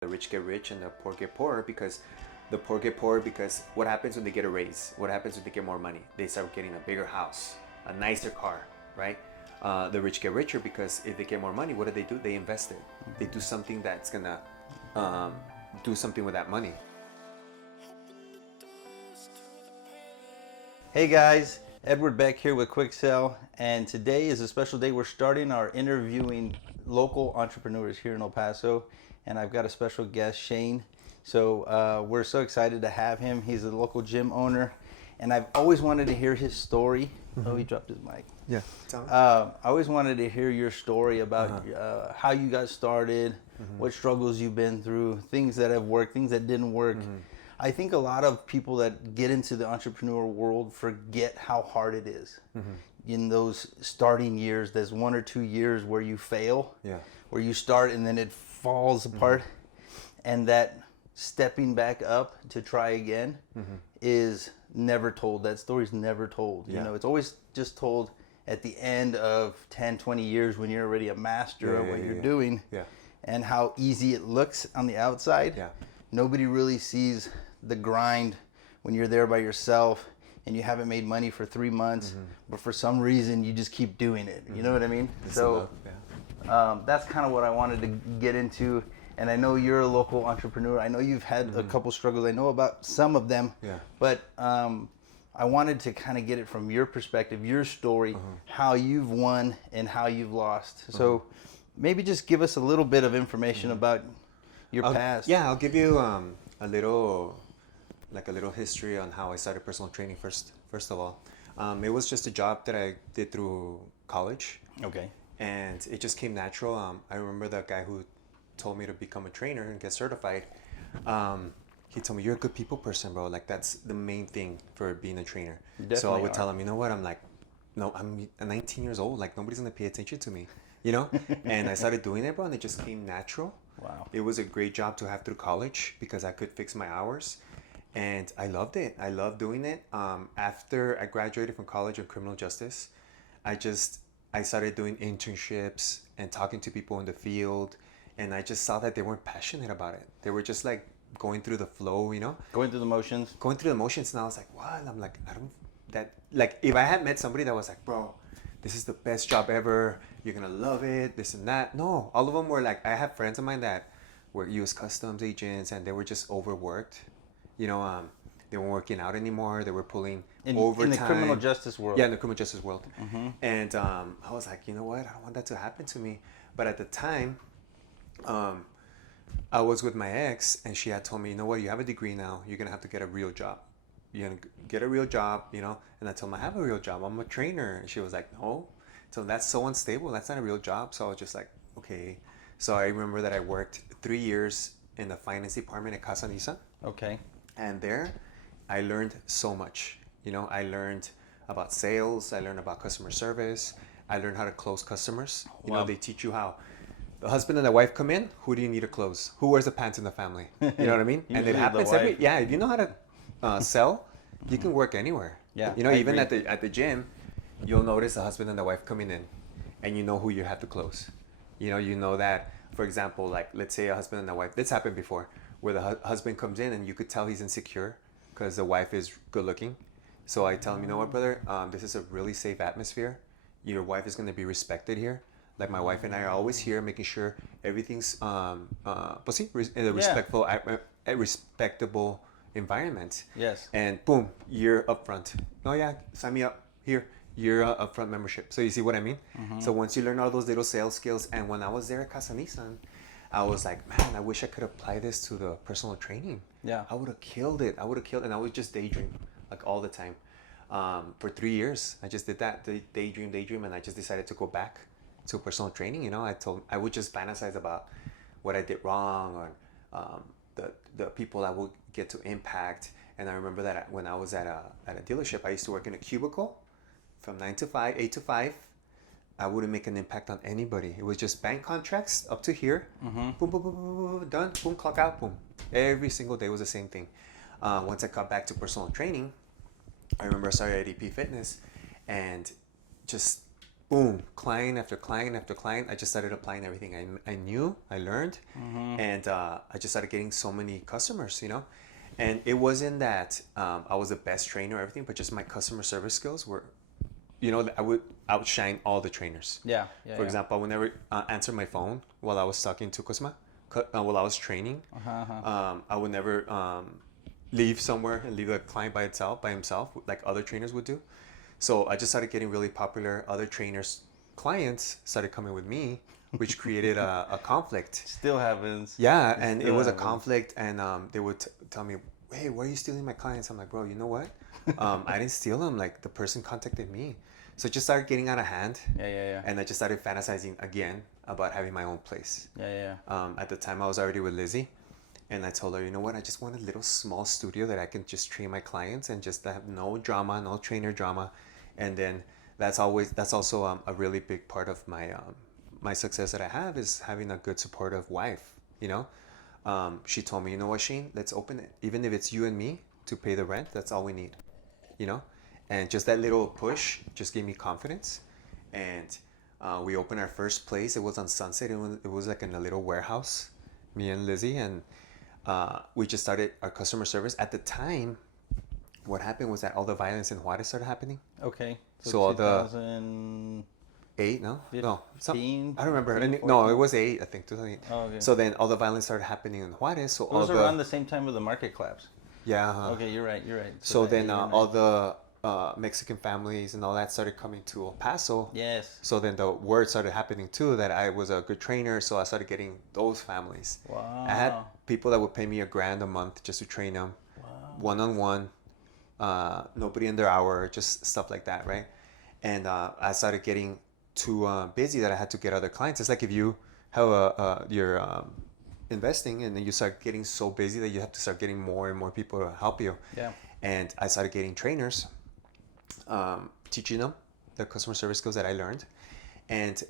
The rich get rich and the poor get poorer because the poor get poorer because what happens when they get a raise? What happens when they get more money? They start getting a bigger house, a nicer car, right? The rich get richer because if they get more money, what do? They invest it. They do something that's gonna do something with that money. Hey guys, Edward Beck here with Quick Sell, and today is a special day. We're starting our interviewing local entrepreneurs here in El Paso, and I've got a special guest, Shane. So we're so excited to have him. He's a local gym owner, and I've always wanted to hear his story. Oh, he dropped his mic. Yeah. I always wanted to hear your story about how you got started, what struggles you've been through, things that have worked, things that didn't work. I think a lot of people that get into the entrepreneurial world forget how hard it is. In those starting years, there's 1 or 2 years where you fail, where you start and then it falls apart. And that stepping back up to try again is never told. That story's never told. You know, it's always just told at the end of 10, 20 years when you're already a master of what you're doing and how easy it looks on the outside. Nobody really sees the grind when you're there by yourself and you haven't made money for 3 months, but for some reason you just keep doing it. You know what I mean? So that's kind of what I wanted to get into. And I know you're a local entrepreneur. I know you've had a couple struggles. I know about some of them, but I wanted to kind of get it from your perspective, your story, how you've won and how you've lost. So maybe just give us a little bit of information about your past. Yeah, I'll give you a little history on how I started personal training first of all. It was just a job that I did through college. Okay. And it just came natural. I remember the guy who told me to become a trainer and get certified. He told me, you're a good people person, bro. Like, that's the main thing for being a trainer. So I would tell him, you know what? I'm like, no, I'm 19 years old. Like, nobody's going to pay attention to me, you know? And I started doing it, bro, and it just came natural. Wow. It was a great job to have through college because I could fix my hours. And I loved it. I loved doing it. After I graduated from college in criminal justice, I started doing internships and talking to people in the field. And I just saw that they weren't passionate about it. They were just like going through the flow, you know? Going through the motions. Going through the motions. And I was like, what? I'm like, if I had met somebody that was like, bro, this is the best job ever. You're going to love it, this and that. No, all of them were like, I have friends of mine that were U.S. Customs agents and they were just overworked. You know, they weren't working out anymore. They were pulling overtime. In the criminal justice world. Yeah, in the criminal justice world. And I was like, you know what? I don't want that to happen to me. But at the time, I was with my ex and she had told me, you know what? You have a degree now. You're going to have to get a real job. You're going to get a real job, you know? And I told him, I have a real job. I'm a trainer. And she was like, no. So that's so unstable. That's not a real job. So I was just like, okay. So I remember that I worked 3 years in the finance department at Casa Nisa. Okay. And there I learned so much. You know, I learned about sales. I learned about customer service. I learned how to close customers. You know, they teach you how the husband and the wife come in. Who do you need to close? Who wears the pants in the family? You know what I mean? And it happens if you know how to sell, you can work anywhere. Yeah. You know, even at the gym, you'll notice the husband and the wife coming in and you know who you have to close. You know that, for example, like let's say a husband and a wife, this happened before, where the husband comes in and you could tell he's insecure because the wife is good looking. So I tell him, you know what, brother, this is a really safe atmosphere. Your wife is going to be respected here. Like my wife and I are always here making sure everything's in a respectable environment. Yes. And boom, you're up front. Oh yeah, sign me up here. You're a upfront membership. So you see what I mean? So once you learn all those little sales skills, and when I was there at Casa Nissan, I was like, man, I wish I could apply this to the personal training. Yeah. I would have killed it. And I would just daydream like all the time. For 3 years, I just did that, daydream, and I just decided to go back to personal training. You know, I would just fantasize about what I did wrong or the people I would get to impact. And I remember that when I was at a dealership, I used to work in a cubicle from 8 to 5. I wouldn't make an impact on anybody. It was just bank contracts up to here. Boom, boom, boom, boom, boom, done. Boom, clock out, boom. Every single day was the same thing. Once I got back to personal training, I remember I started at EP Fitness and just boom, client after client after client. I just started applying everything I knew, I learned, and I just started getting so many customers, you know. And it wasn't that I was the best trainer or everything, but just my customer service skills were, you know, I would outshine all the trainers. Yeah. For example, I would never answer my phone while I was talking to Kusma, while I was training. I would never leave somewhere and leave a client by himself, like other trainers would do. So I just started getting really popular. Other trainers, clients started coming with me, which created a conflict. Still happens. Yeah, and it was a conflict, and they would tell me, hey, why are you stealing my clients? I'm like, bro, you know what? I didn't steal them. Like, the person contacted me. So it just started getting out of hand. Yeah. And I just started fantasizing again about having my own place. Yeah. At the time, I was already with Lizzie. And I told her, you know what? I just want a little small studio that I can just train my clients and just have no drama, no trainer drama. And then that's also a really big part of my success that I have is having a good supportive wife, you know? She told me, you know what, Shane, let's open it. Even if it's you and me to pay the rent, that's all we need, you know? And just that little push just gave me confidence. And we opened our first place. It was on Sunset. It was like in a little warehouse, me and Lizzie. And we just started our customer service. At the time, what happened was that all the violence in Juarez started happening. Okay. So all the 2008, no, I don't 15, remember. 14? No, it was 8, I think, 2008. Oh, okay. So then all the violence started happening in Juarez. So It was around the same time with the market collapse. yeah. Okay, you're right. So then all the Mexican families and all that started coming to El Paso. Yes. So then the word started happening too that I was a good trainer. So I started getting those families. Wow. I had people that would pay me $1,000 a month just to train them, one-on-one. Nobody in their hour, just stuff like that, right? And I started getting too busy that I had to get other clients. It's like if you have you're investing and then you start getting so busy that you have to start getting more and more people to help you. Yeah. And I started getting trainers, teaching them the customer service skills that I learned. And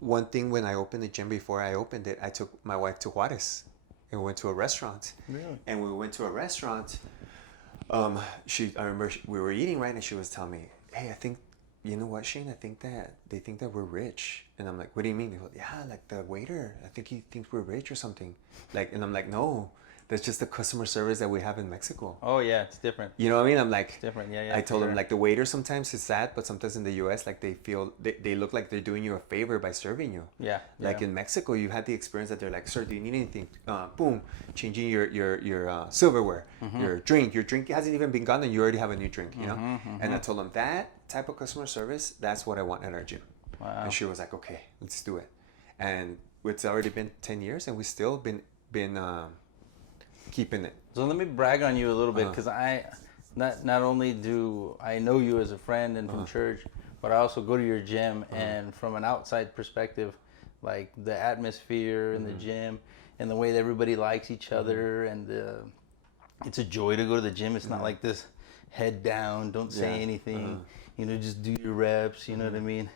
one thing when I opened the gym, before I opened it, I took my wife to Juarez and we went to a restaurant. Really? And when we went to a restaurant, I remember we were eating, right? And she was telling me, hey, I think, you know what, Shane? I think that they think that we're rich. And I'm like, what do you mean? They go, yeah, like the waiter, I think he thinks we're rich or something. Like, and I'm like, no, that's just the customer service that we have in Mexico. Oh yeah, it's different. You know what I mean? I'm like, It's different. Yeah. I told them like the waiter sometimes is sad, but sometimes in the U.S. like they feel they look like they're doing you a favor by serving you. Yeah. Like in Mexico, you had the experience that they're like, sir, do you need anything? Boom, changing your silverware, your drink hasn't even been gone and you already have a new drink, you know? And I told them that type of customer service, that's what I want at our gym. Wow. And she was like, okay, let's do it. And it's already been 10 years and we still been keeping it. So let me brag on you a little bit because I not only do I know you as a friend and from church, but I also go to your gym and from an outside perspective, like the atmosphere in the gym and the way that everybody likes each other and it's a joy to go to the gym. It's not like this head down, don't say anything, you know, just do your reps, you know what I mean?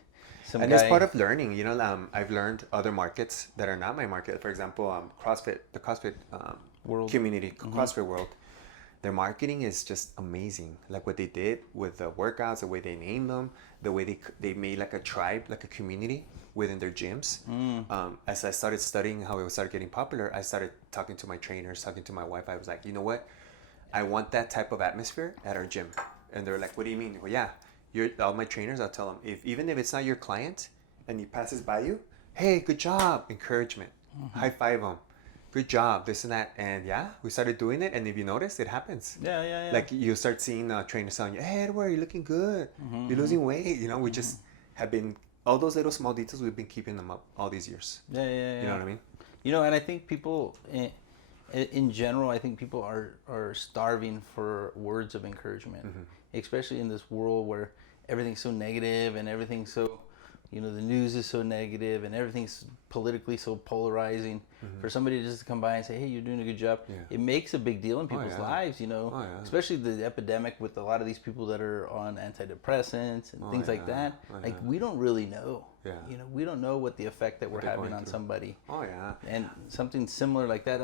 It's part of learning, you know. I've learned other markets that are not my market. For example, CrossFit, the CrossFit world community, CrossFit world, their marketing is just amazing. Like what they did with the workouts, the way they named them, the way they made like a tribe, like a community within their gyms. As I started studying how it started getting popular, I started talking to my trainers, talking to my wife. I was like, you know what? I want that type of atmosphere at our gym. And they're like, what do you mean? Well, yeah. All my trainers, I'll tell them, even if it's not your client and he passes by you, hey, good job, encouragement, high five him, good job, this and that. And yeah, we started doing it. And if you notice, it happens. Yeah. Like you start seeing trainers telling you, hey, Edward, you're looking good. You're losing weight. You know, we just have been, all those little small details, we've been keeping them up all these years. Yeah. You know what I mean? You know, and I think people, in general, I think people are starving for words of encouragement, especially in this world where everything's so negative and everything's so, you know, the news is so negative and everything's politically so polarizing. For somebody just to come by and say, hey, you're doing a good job, it makes a big deal in people's lives, you know, especially the epidemic with a lot of these people that are on antidepressants and things like that. Like, we don't really know. You know, we don't know what the effect that we're having on somebody. And something similar like that,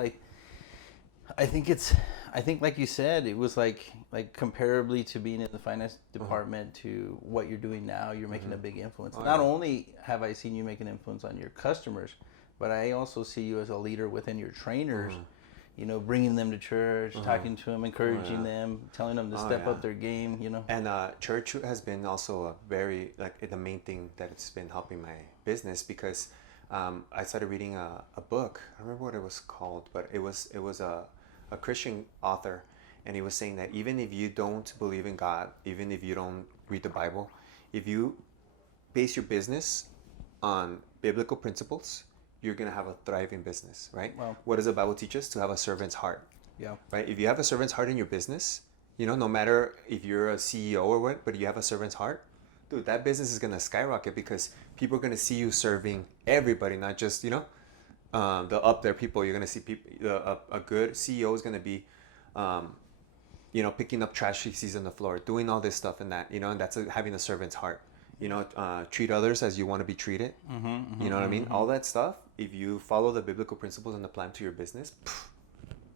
I think like you said, it was like comparably to being in the finance department to what you're doing now, you're making a big influence. Not only have I seen you make an influence on your customers, but I also see you as a leader within your trainers. You know, bringing them to church, talking to them, encouraging them, telling them to step up their game. You know, and church has been also a very the main thing that it's been helping my business because I started reading a book. I don't remember what it was called, but it was a Christian author, and he was saying that even if you don't believe in God, even if you don't read the Bible, if you base your business on biblical principles, you're going to have a thriving business, right? Wow. What does the Bible teach us? To have a servant's heart. Yeah. Right? If you have a servant's heart in your business, you know, no matter if you're a CEO or what, but you have a servant's heart, dude, that business is going to skyrocket because people are going to see you serving everybody, not just, you know, the up there people. You're going to see people, a good CEO is going to be, you know, picking up trash he sees on the floor, doing all this stuff and that, you know, and that's having a servant's heart. You know, treat others as you want to be treated. You know what I mean? All that stuff, if you follow the biblical principles and the plan to your business,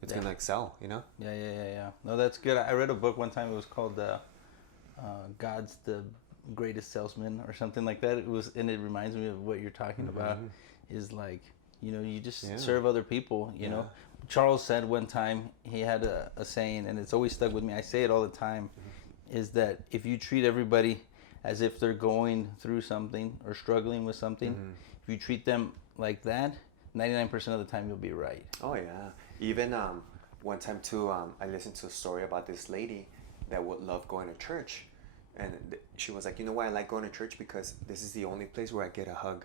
it's going to excel, you know? Yeah. No, that's good. I read a book one time. It was called God's the Greatest Salesman or something like that. It was, and it reminds me of what you're talking about is like, you know, you just serve other people, you know? Charles said one time, he had a saying, and it's always stuck with me. I say it all the time, is that if you treat everybody as if they're going through something or struggling with something, if you treat them like that, 99% of the time you'll be right. Oh yeah. Even one time too, I listened to a story about this lady that would love going to church, and she was like, you know why I like going to church? Because this is the only place where I get a hug.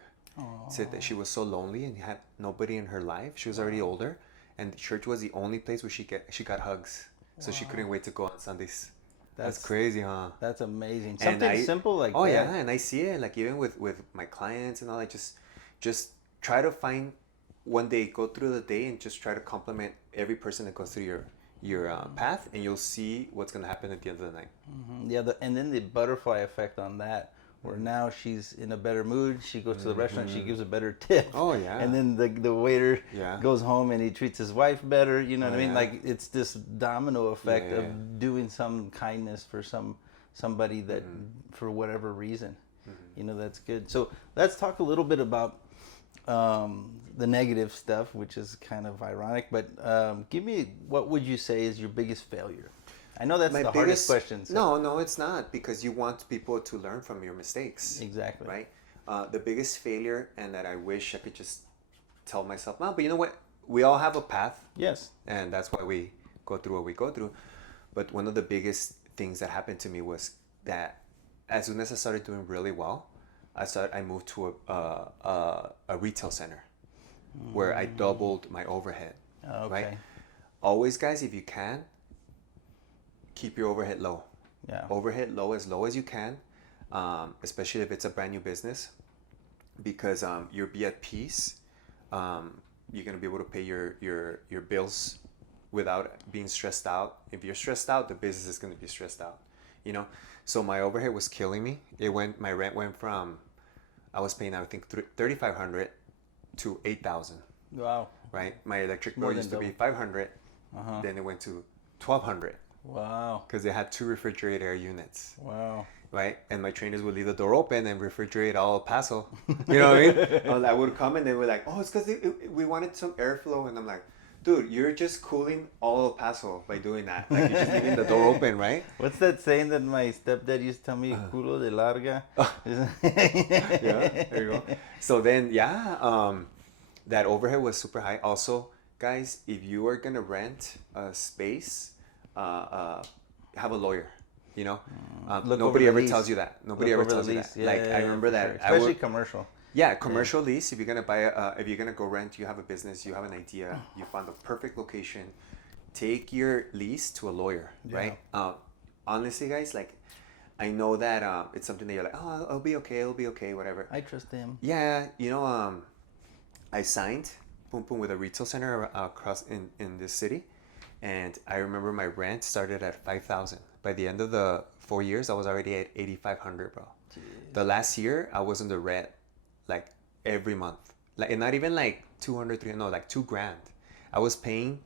Said that she was so lonely and had nobody in her life. She was already older, and church was the only place where she got hugs. So she couldn't wait to go on Sundays. That's crazy, huh? That's amazing. Something simple like that. Oh yeah, and I see it like even with my clients and all. I just try to find one day, go through the day, and just try to compliment every person that goes through your path, and you'll see what's gonna happen at the end of the night. Yeah, and then the butterfly effect on that, where now she's in a better mood. She goes to the restaurant, she gives a better tip. Oh yeah. And then the waiter goes home and he treats his wife better. You know what I mean? Yeah. Like it's this domino effect of doing some kindness for somebody that for whatever reason. You know, that's good. So let's talk a little bit about the negative stuff, which is kind of ironic. But give me, what would you say is your biggest failure? I know that's the hardest question. So. No, it's not, because you want people to learn from your mistakes. Exactly. Right? The biggest failure, and that I wish I could just tell myself, no, but you know what? We all have a path. Yes. And that's why we go through what we go through. But one of the biggest things that happened to me was that as soon as I started doing really well, I moved to a retail center where I doubled my overhead. Okay. Right? Always, guys, if you can, keep your overhead low. Yeah. Overhead low as you can, especially if it's a brand new business, because you'll be at peace. You're gonna be able to pay your bills without being stressed out. If you're stressed out, the business is gonna be stressed out. You know, so my overhead was killing me. My rent went from, I was paying, I think, $3,500 to $8,000. Wow. Right. My electric bill used to be $500. Then it went to $1,200. Wow. Because they had 2 refrigerator air units. Wow. Right? And my trainers would leave the door open and refrigerate all El Paso. You know what I mean? I would come and they were like, oh, it's because we wanted some airflow. And I'm like, dude, you're just cooling all El Paso by doing that. Like, you're just leaving the door open, right? What's that saying that my stepdad used to tell me? Culo de larga. Yeah, there you go. So then, that overhead was super high. Also, guys, if you are going to rent a space, have a lawyer. You know, nobody ever tells you that. Nobody ever tells you that. Yeah, like, I remember that. Sure. Especially commercial. Yeah, commercial lease. If you're gonna buy if you're gonna go rent, you have a business, you have an idea, you found the perfect location, take your lease to a lawyer, right? Honestly, guys, like, I know that it's something that you're like, oh, it'll be okay, whatever. I trust him. Yeah, you know, I signed, boom, with a retail center across in this city, and I remember my rent started at $5,000. By the end of the 4 years, I was already at $8,500, bro. Jeez. The last year, I was in the red, like every month, like, and not even like 200, 300, no, like $2,000. I was paying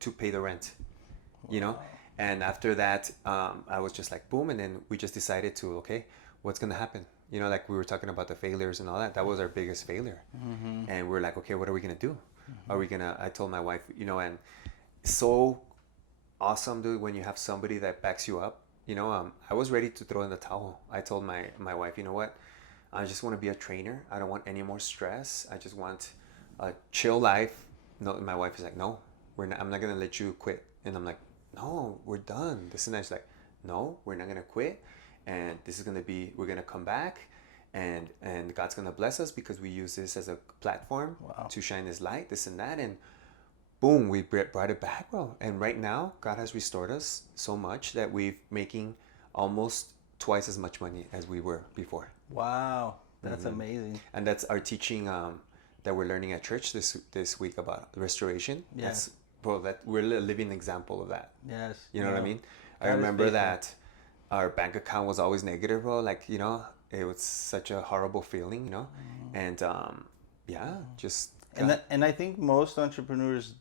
to pay the rent, you know. And after that, I was just like boom, and then we just decided to, okay, what's gonna happen, you know, like we were talking about the failures and all that. That was our biggest failure. And we're like, okay, what are we gonna do? Are we gonna, I told my wife, you know, and so awesome, dude, when you have somebody that backs you up, you know. I was ready to throw in the towel. I told my wife, you know what, I just want to be a trainer. I don't want any more stress. I just want a chill life. No, my wife is like, no, I'm not gonna let you quit. And I'm like, no, we're done. This and that. She's like, no, we're not gonna quit. And this is gonna be, we're gonna come back, and God's gonna bless us because we use this as a platform to shine His light, this and that. And boom, we brought it back, bro. And right now, God has restored us so much that we're making almost twice as much money as we were before. Wow, that's amazing. And that's our teaching that we're learning at church this week about restoration. Yes. Bro, that we're a living example of that. Yes. You know what I mean? I remember that our bank account was always negative, bro. Like, you know, it was such a horrible feeling, you know? And just... And I think most entrepreneurs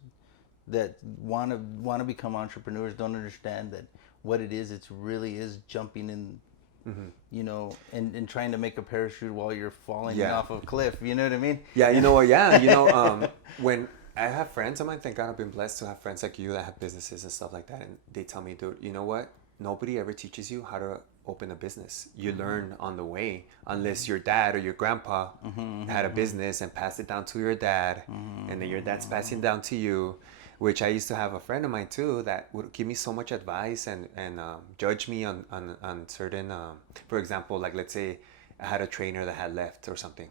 that want to become entrepreneurs don't understand that what it is. It really is jumping in, you know, and trying to make a parachute while you're falling off of a cliff. You know what I mean? Yeah, you know what? Yeah, you know, when I have friends of mine, thank God I've been blessed to have friends like you that have businesses and stuff like that, and they tell me, dude, you know what? Nobody ever teaches you how to open a business. You learn on the way, unless your dad or your grandpa had a business and passed it down to your dad, and then your dad's passing down to you. Which I used to have a friend of mine too that would give me so much advice and judge me on certain, for example, like let's say I had a trainer that had left or something.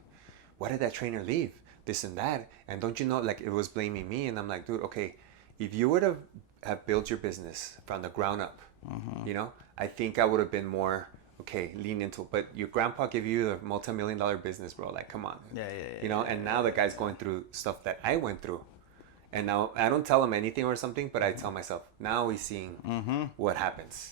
Why did that trainer leave? This and that. And don't you know, like it was blaming me. And I'm like, dude, okay, if you would have built your business from the ground up, you know, I think I would have been more, okay, lean into it. But your grandpa gave you a multi-million-dollar business, bro. Like, come on. Yeah. You know, and now the guy's going through stuff that I went through. And now I don't tell him anything or something, but I tell myself, now he's seeing what happens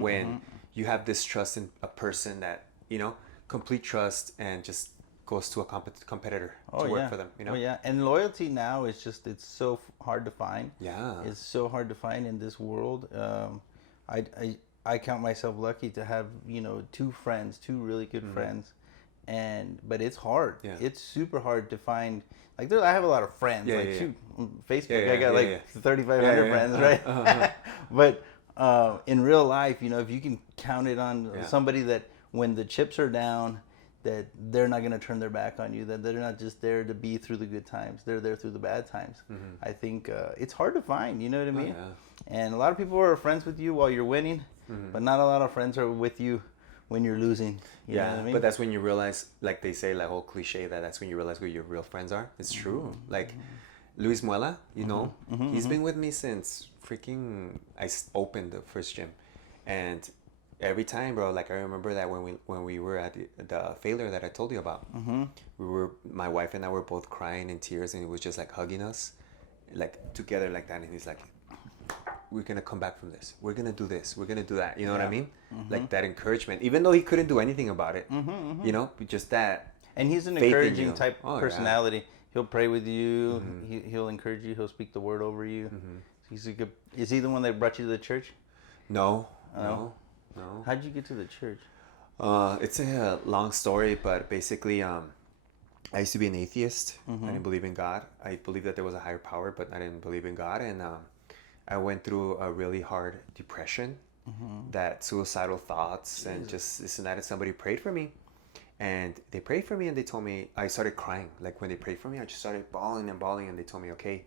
when you have this trust in a person that, you know, complete trust, and just goes to a competitor to work for them, you know? Oh, yeah. And loyalty now is just, it's so hard to find. Yeah. It's so hard to find in this world. I count myself lucky to have, you know, two really good friends. But it's hard. Yeah. It's super hard to find. Like, I have a lot of friends. Facebook, I got 3,500 friends, right? But in real life, you know, if you can count it on somebody that when the chips are down, that they're not going to turn their back on you, that they're not just there to be through the good times, they're there through the bad times. I think it's hard to find, you know what I mean? And a lot of people are friends with you while you're winning, but not a lot of friends are with you when you're losing. You know what I mean? But that's when you realize, like they say, like whole cliche, that's when you realize who your real friends are. It's true. Like Luis Muela, you know, he's been with me since freaking I opened the first gym. And every time, bro, like I remember that when we were at the failure that I told you about, my wife and I were both crying in tears, and he was just like hugging us, like together like that. And he's like, we're gonna come back from this. We're gonna do this. We're gonna do that. You know what I mean? Like that encouragement, even though he couldn't do anything about it. You know, just that. And he's an encouraging type personality. Yeah. He'll pray with you. He'll encourage you. He'll speak the word over you. He's a good. Is he the one that brought you to the church? No. How'd you get to the church? It's a long story, but basically, I used to be an atheist. I didn't believe in God. I believed that there was a higher power, but I didn't believe in God. And I went through a really hard depression, that suicidal thoughts, and just this and that. And somebody prayed for me, and they prayed for me, and they told me, I started crying. Like when they prayed for me, I just started bawling, and they told me, okay,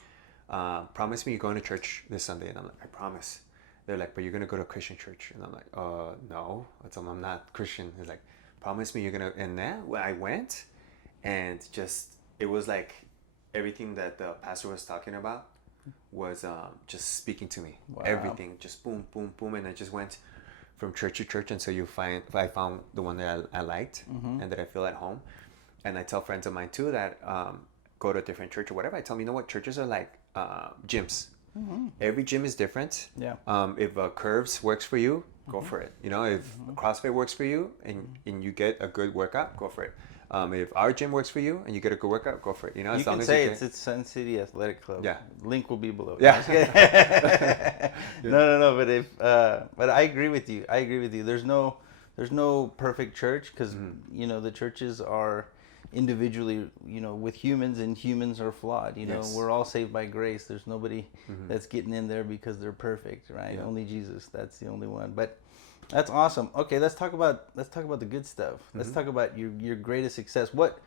promise me you're going to church this Sunday. And I'm like, I promise. They're like, but you're going to go to a Christian church. And I'm like, no. I told them I'm not Christian. It's like, promise me you're going to. And then I went, and just, it was like everything that the pastor was talking about was just speaking to me. Wow. Everything, just boom, boom, boom. And I just went from church to church until I found the one that I liked and that I feel at home. And I tell friends of mine too that go to a different church or whatever. I tell them, you know what? Churches are like gyms. Every gym is different. Yeah. If curves works for you, go for it. You know, if CrossFit works for you and you get a good workout, go for it. If our gym works for you and you get a good workout, go for it. You know, You as long can as say you it's Sun City Athletic Club. Yeah. Link will be below. Yeah. No. But I agree with you. There's no perfect church because you know the churches are individually, you know, with humans, and humans are flawed. You know, Yes. we're all saved by grace. There's nobody that's getting in there because they're perfect, right? Yeah. Only Jesus. That's the only one. But that's awesome. Okay, let's talk about the good stuff. Let's talk about your greatest success. What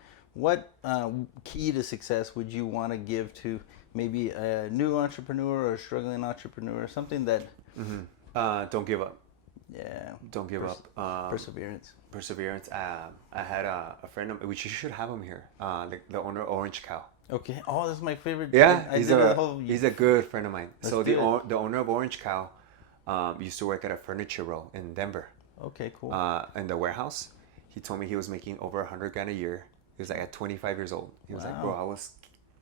key to success would you want to give to maybe a new entrepreneur or a struggling entrepreneur? Something that don't give up. yeah, Don't give up. perseverance. Perseverance. I had a friend of which you should have him here. Like the owner of Orange Cow. Okay. Oh, that's my favorite. Yeah, I he's did a good friend of mine. Let's So do the owner of Orange Cow used to work at a furniture row in Denver. Okay, cool. In the warehouse. He told me he was making over $100,000 a year. He was like at 25 years old. He was like, bro,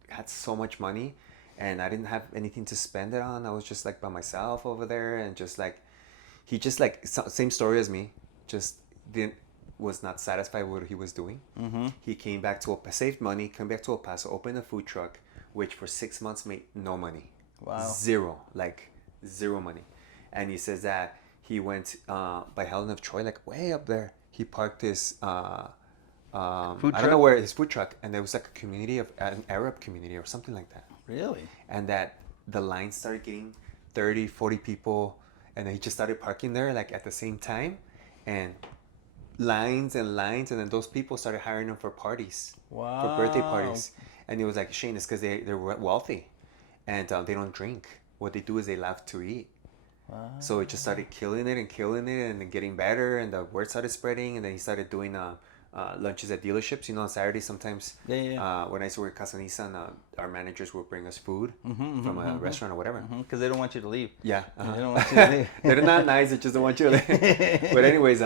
had so much money and I didn't have anything to spend it on. I was just like by myself over there, and just like he just like same story as me, just was not satisfied with what he was doing. He came back to saved money, came back to El Paso, opened a food truck, which for 6 months made no money. Wow. Zero money. And he says that he went by Helen of Troy, like way up there. He parked his I don't know where, his food truck, and there was like a community of an Arab community or something like that. Really? And that the line started getting 30, 40 people, and then he just started parking there like at the same time, and lines, and then those people started hiring him for parties. Wow. For birthday parties. And he was like, Shane, it's because they're wealthy and they don't drink. What they do is they love to eat. Wow. So it just started killing it and then getting better, and the word started spreading, and then he started doing lunches at dealerships. You know, on Saturdays sometimes. Yeah. When I used to work at Casa Nissan, our managers would bring us food from a restaurant or whatever. Because they don't want you to leave. Yeah. They don't want you to leave. They're not nice. They just don't want you to leave. But anyways,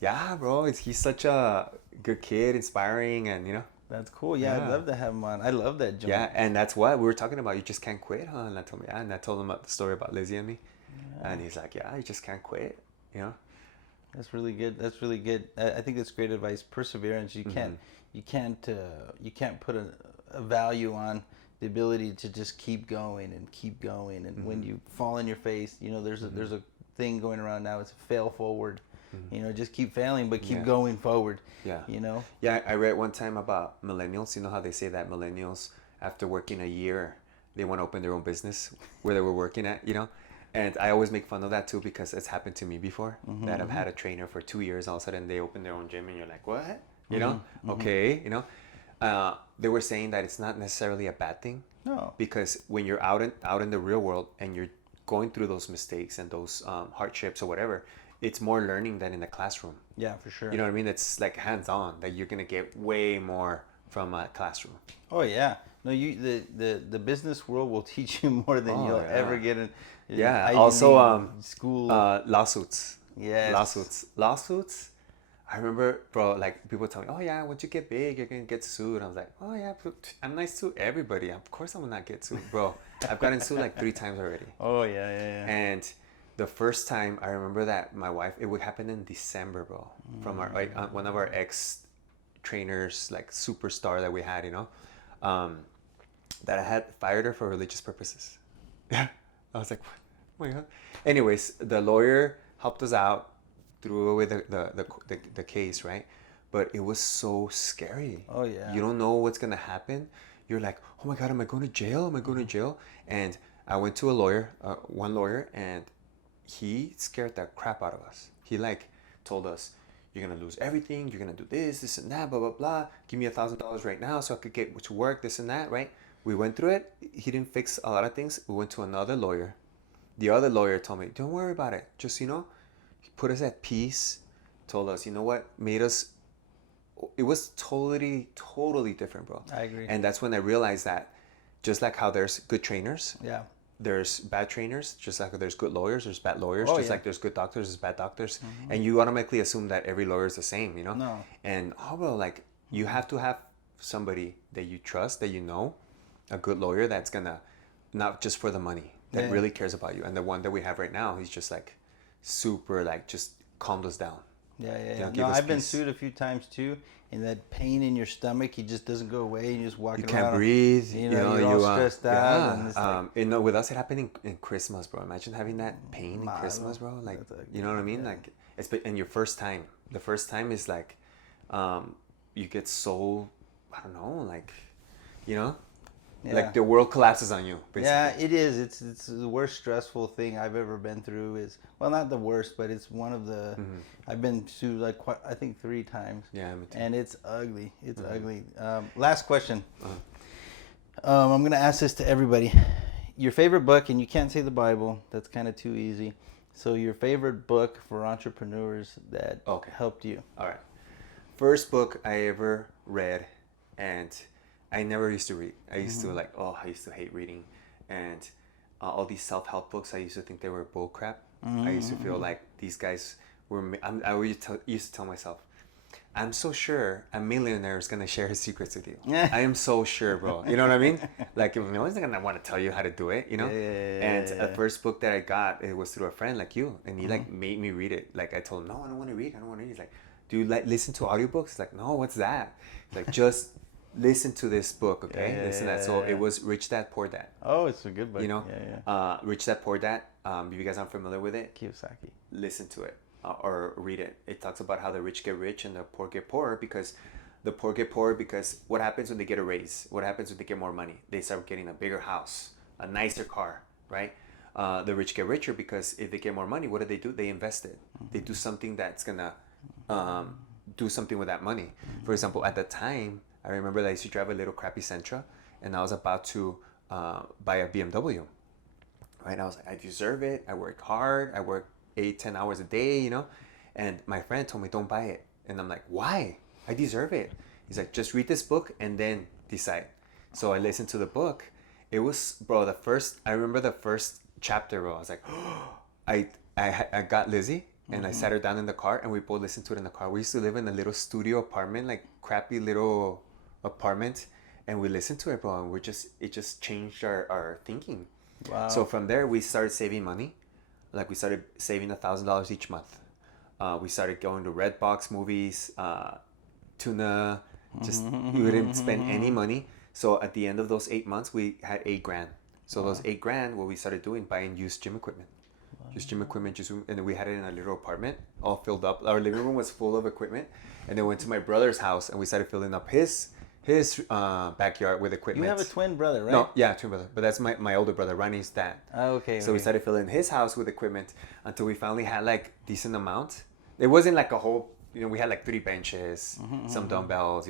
yeah, bro, he's such a good kid, inspiring, and you know. That's cool. Yeah, I'd love to have him on. I love that joint. Yeah, and that's what we were talking about. You just can't quit, huh? And I told me, and I told him about the story about Lizzie and me, and he's like, yeah, you just can't quit, you know. That's really good. I think that's great advice. Perseverance. You can't put a value on the ability to just keep going. And when you fall on your face, you know, there's a thing going around now. It's a fail forward. You know, just keep failing, but keep going forward. Yeah. You know. Yeah, I read one time about millennials. You know how they say that millennials, after working a year, they want to open their own business where they were working at. You know. And I always make fun of that too, because it's happened to me before. That I've had a trainer for 2 years, all of a sudden they open their own gym, and you're like, what? You know? Okay, you know? They were saying that it's not necessarily a bad thing. No. Because when you're out in the real world and you're going through those mistakes and those hardships or whatever, it's more learning than in the classroom. Yeah, for sure. You know what I mean? It's like hands-on, that you're gonna get way more from a classroom. Oh yeah. No, the business world will teach you more than you'll ever get in. Yeah. Ivy Also, League school. lawsuits. Yes. Lawsuits. I remember, bro, like people tell me, oh yeah, once you get big, you're gonna get sued. I was like, oh yeah, I'm nice to everybody. Of course I will not get sued, bro. I've gotten sued like 3 times already. Oh yeah. And the first time, I remember that my wife, it would happen in December, bro, from our one of our ex trainers, like superstar that we had, you know, that I had fired her for religious purposes. Yeah, I was like, what? Oh my God. Anyways, the lawyer helped us out, threw away the case, right? But it was so scary. Oh yeah. You don't know what's gonna happen. You're like, oh my God, am I going to jail? Am I going to jail? And I went to a lawyer, one lawyer, and he scared the crap out of us. He like told us, you're gonna lose everything, you're gonna do this and that, blah blah blah. Give me $1,000 right now so I could get to work, this and that, right? We went through it. He didn't fix a lot of things. We went to another lawyer. The other lawyer told me, don't worry about it. Just, you know, he put us at peace, told us, you know what, it was totally different, bro. I agree. And that's when I realized that just like how there's good trainers, Yeah. there's bad trainers, just like there's good lawyers, there's bad lawyers, Oh, just yeah. like there's good doctors, there's bad doctors. And you automatically assume that every lawyer is the same, you know? No. And, bro, like, you have to have somebody that you trust, that you know, a good lawyer that's gonna, not just for the money, that really cares about you. And the one that we have right now, he's just like super, like, just calmed us down. Yeah. No, I've been sued a few times too, and that pain in your stomach, it just doesn't go away. You just walking around. You can't breathe. You're all stressed out. Yeah. And like, with us, it happened in Christmas, bro. Imagine having that pain in Christmas, bro. Like, you know what I mean? Yeah. Like, it's and your first time. The first time is like, you get so, I don't know, like, you know. Yeah. Like the world collapses on you, basically. Yeah, it is. It's the worst stressful thing I've ever been through. Is, well, not the worst, but it's one of the. I've been sued like I think 3 times. Yeah, me too. And it's ugly. It's ugly. Last question. I'm gonna ask this to everybody. Your favorite book, and you can't say the Bible. That's kind of too easy. So your favorite book for entrepreneurs that helped you. All right. First book I ever read, and I never used to read. I used to I used to hate reading, and all these self-help books, I used to think they were bull crap. I used to feel like these guys were. I used to tell myself, I'm so sure a millionaire is gonna share his secrets with you. I am so sure, bro. You know what I mean? Like, if a millionaire's gonna want to tell you how to do it, you know. And the first book that I got, it was through a friend like you, and he like made me read it. Like, I told him, no, I don't want to read. He's like, do you like listen to audiobooks? He's like, no, what's that? He's like, just listen to this book, okay? Listen to that. So it was Rich Dad Poor Dad. Oh, it's a good book. You know, Rich Dad Poor Dad. If you guys aren't familiar with it, Kiyosaki. Listen to it or read it. It talks about how the rich get rich and the poor get poorer, because the poor get poorer because what happens when they get a raise? What happens when they get more money? They start getting a bigger house, a nicer car, right? The rich get richer because if they get more money, what do? They invest it. They do something that's gonna do something with that money. For example, at the time, I remember that I used to drive a little crappy Sentra, and I was about to buy a BMW. Right? I was like, I deserve it. I work hard. I work 8-10 hours a day, you know? And my friend told me, don't buy it. And I'm like, why? I deserve it. He's like, just read this book and then decide. So I listened to the book. It was, bro, I remember the first chapter, bro. I was like, I got Lizzie and I sat her down in the car and we both listened to it in the car. We used to live in a little studio apartment, like crappy little apartment. And we listened to it, bro. And it just changed our thinking. Wow. So from there, we started saving money. Like, we started saving $1,000 each month. We started going to Redbox movies, tuna. Just we wouldn't spend any money. So at the end of those 8 months, we had $8,000. So those $8,000, what we started doing, buying used gym equipment. Just gym equipment, and then we had it in a little apartment, all filled up. Our living room was full of equipment, and then went to my brother's house, and we started filling up his backyard with equipment. You have a twin brother, right? No, yeah, twin brother. But that's my older brother, Ronnie's dad. Oh, okay. So we started filling his house with equipment until we finally had like decent amount. It wasn't like a whole, we had like 3 benches, some dumbbells,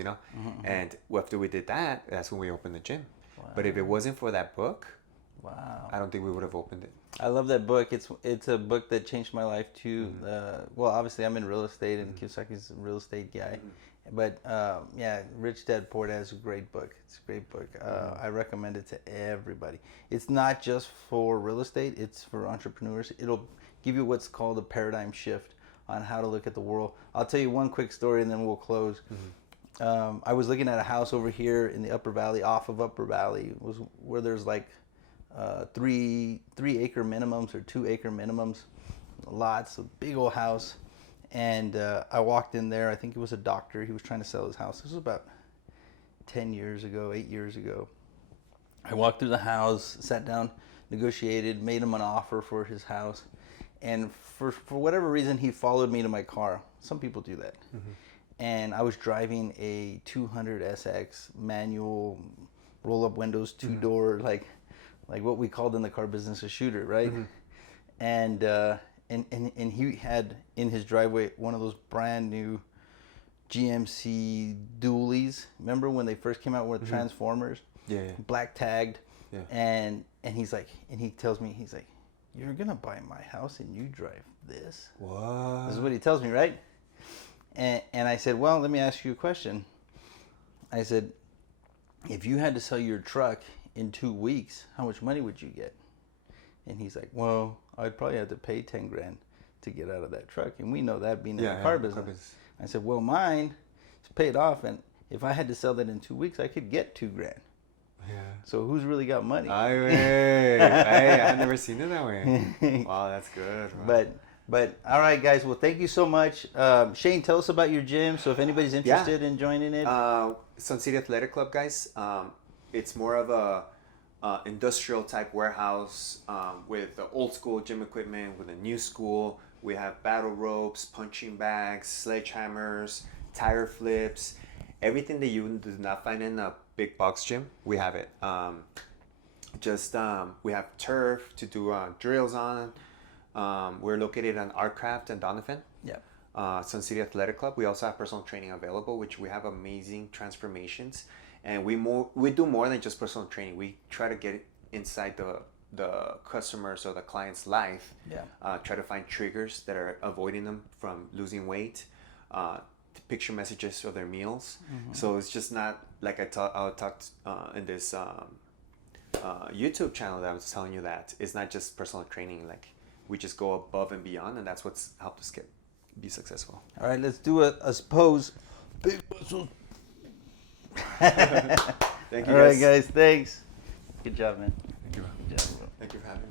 And after we did that, that's when we opened the gym. Wow. But if it wasn't for that book, I don't think we would have opened it. I love that book. It's a book that changed my life too. Well, obviously I'm in real estate, and Kiyosaki's a real estate guy. But Rich Dad Poor Dad is a great book. It's a great book. I recommend it to everybody. It's not just for real estate. It's for entrepreneurs. It'll give you what's called a paradigm shift on how to look at the world. I'll tell you one quick story and then we'll close. I was looking at a house over here in the Upper Valley, off of Upper Valley, where there's like 3 acre minimums or 2 acre minimums, lots, a big old house. And I walked in there. I think it was a doctor. He was trying to sell his house. This was about 8 years ago. I walked through the house, sat down, negotiated, made him an offer for his house. And for whatever reason, he followed me to my car. Some people do that. And I was driving a 200 SX manual, roll-up windows, 2-door, like what we called in the car business a shooter, right? And he had in his driveway one of those brand new GMC dualies. Remember when they first came out with Transformers? Yeah. Black tagged. Yeah. And he's like, and he tells me, he's like, you're gonna buy my house and you drive this? What? This is what he tells me, right? And I said, well, let me ask you a question. I said, if you had to sell your truck in 2 weeks, how much money would you get? And he's like, well, I'd probably have to pay 10 grand to get out of that truck. And we know that being in the car business. I said, well, mine is paid off. And if I had to sell that in 2 weeks, I could get 2 grand. Yeah. So who's really got money? I've never seen it that way. Wow, that's good. Wow. But all right, guys. Well, thank you so much. Shane, tell us about your gym. So if anybody's interested in joining it, Sun City Athletic Club, guys. It's more of a industrial type warehouse with the old school gym equipment with a new school. We have battle ropes, punching bags, sledgehammers, tire flips, everything that you do not find in a big box gym. We have it. We have turf to do drills on. We're located on Artcraft and Donovan. yeah. Sun City Athletic Club. We also have personal training available, which we have amazing transformations, and we do more than just personal training. We try to get inside the customers or the client's life. Yeah. Try to find triggers that are avoiding them from losing weight. Picture messages of their meals. So it's just not like I talked in this YouTube channel that I was telling you that it's not just personal training. Like we just go above and beyond, and that's what's helped us be successful. All right, let's do a pose. Big muscles. Thank you. All right, guys. Thanks. Good job, man. Thank you. Good job, bro. Thank you for having me.